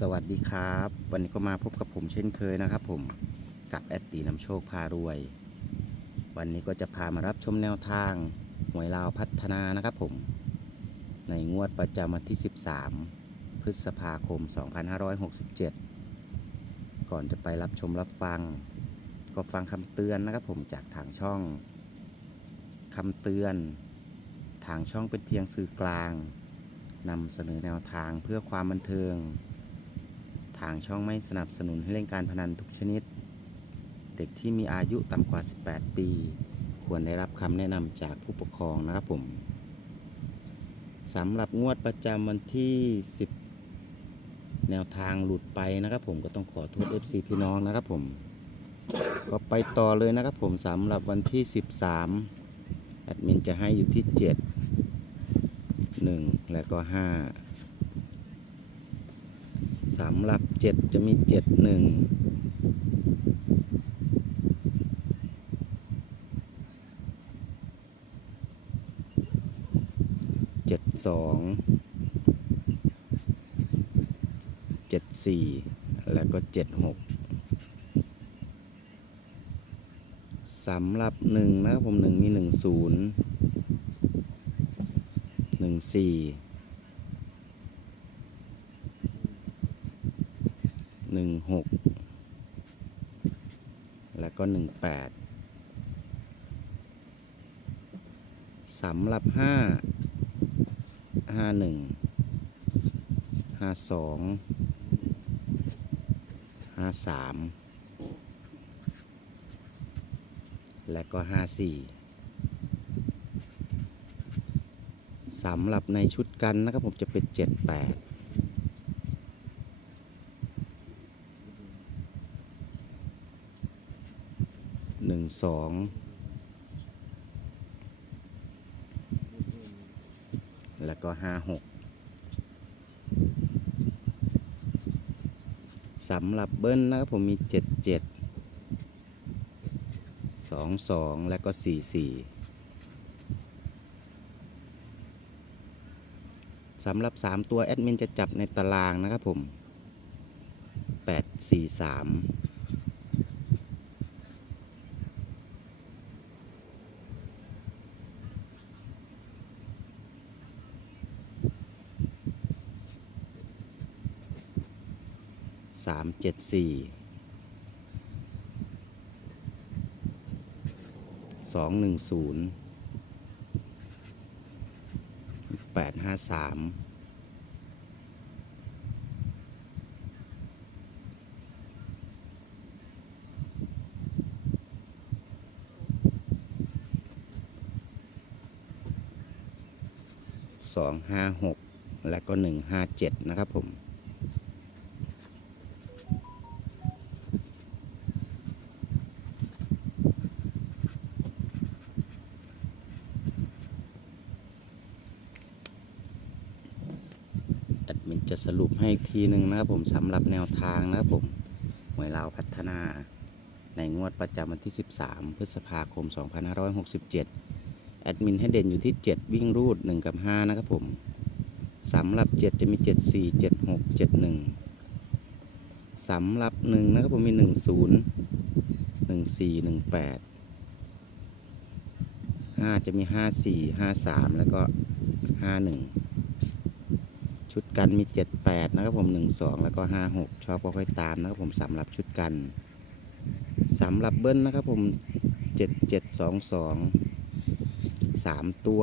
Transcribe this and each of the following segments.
สวัสดีครับ วันนี้ก็มาพบกับผมเช่นเคยนะครับ ผมกับแอดตีนำโชคพารวย วันนี้ก็จะพามารับชมแนวทางหวยลาวพัฒนานะครับผม ในงวดประจำวันที่ 13 พฤษภาคม 2567 ก่อนจะไปรับชมรับฟัง ก็ฟังคำเตือนนะครับผมจากทางช่องคำเตือน ทางช่องเป็นเพียงสื่อกลางนำเสนอแนวทางเพื่อความบันเทิงางช่องไม่สนับสนุนให้เล่นการพนันทุกชนิด เด็กที่มีอายุต่ำกว่า 18 ปี ควรได้รับคำแนะนำจากผู้ปกครองนะครับผมสำหรับงวดประจำวันที่ 10 แนวทางหลุดไปนะครับผมก็ต้องขอโทษ FC พี่น้องนะครับผม ก็ไปต่อเลยนะครับผมสำหรับวันที่ 13 แอดมินจะให้อยู่ที่ 7 1 และก็ 5 สำหรับ7จะมี7 1เจ็ดสองเจ็ดสี่แล้วก็เจ็ดหกสำหรับหนึ่งนะครับผมหนึ่งมีหนึ่งศูนย์หนึ่งสี่ หนึ่งหกแล้วก็หนึ่งแปดสำหรับห้าห้าหนึ่งห้าสองห้าสามและก็ห้าสี่สำหรับในชุดกันนะครับผมจะเป็นเจ็ดแปด หนึ่งสองแล้วก็ห้าหกสำหรับเบิ้ลนะครับผมมีเจ็ดเจ็ดสองสองแล้วก็สี่สี่สำหรับสามตัว แอดมินจะจับในตารางนะครับผมแปด สามสามเจ็ดสี่สองหนึ่งศูนย์แปดห้าสามสองห้าหกและก็หนึ่งห้าเจ็ดนะครับผม แอดมินจะสรุปให้อีกทีหนึ่งนะครับผมสำหรับแนวทางนะครับผมหวยลาวพัฒนา ในงวดประจำวันที่ 13 พฤษภาคม 2567 แอดมินให้เด่นอยู่ที่ 7 วิ่งรูด 1 กับ 5 นะครับผมสำหรับ 7 จะมี 74 76 71สำหรับ 1 นะครับผมมี 10 14 18 5 จะมี 54 53 แล้วก็ 51 ชุดกันมี 78 นะครับผม 12 แล้วก็ 56 ชอบก็ค่อยตามนะครับผมสำหรับชุดกันสำหรับเบิ้ลนะครับผม 7722 3 ตัว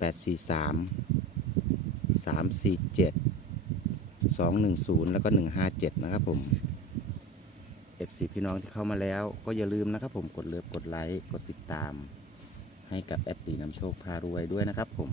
843 347 210 แล้วก็ 157 นะครับผม FC พี่น้องที่เข้ามาแล้วก็อย่าลืมนะครับผมกดเลิฟกดไลค์ กดติดตาม ให้กับแอดตีนำโชคพารวยด้วยนะครับผม